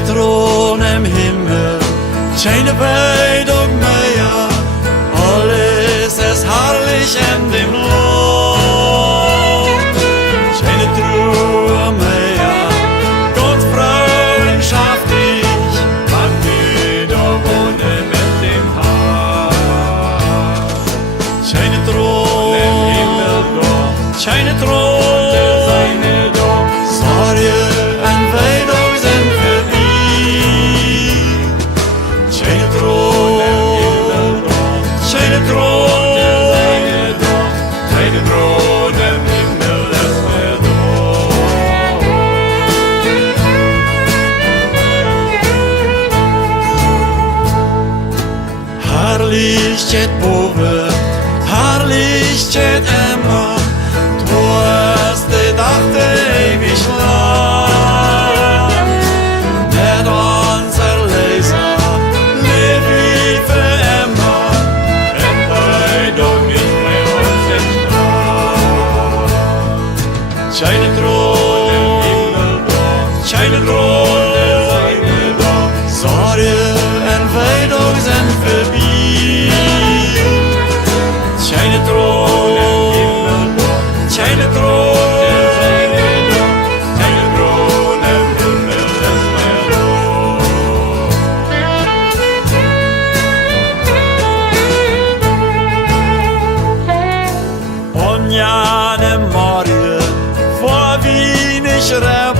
Keine Thron im Himmel, keine Welt und mehr, alles ist herrlich in dem Land. Keine Truhe mehr, Gott freundschaftlich, wann wir da wohnen mit dem Haar. Keine Thron im Himmel, keine Thron, Sorge und Weidung sind für ihn. Keine Thron im Himmel, keine Thron, keine Thron im Himmel ist mehr da. Herrlich steht boven, herrlich steht immer, du hast die Nacht ewig lang. Mit unser Leser leb ich für immer, wenn Weidung nicht mehr uns entstrahlt. Keine Thron im Himmel, keine Thron, Sorge und Weidung sind vorbei. Keine Thron im Himmel, keine Thron, keine Thron im Himmel ist mehr da. Und ja, ne Morgen, vor wenig Reb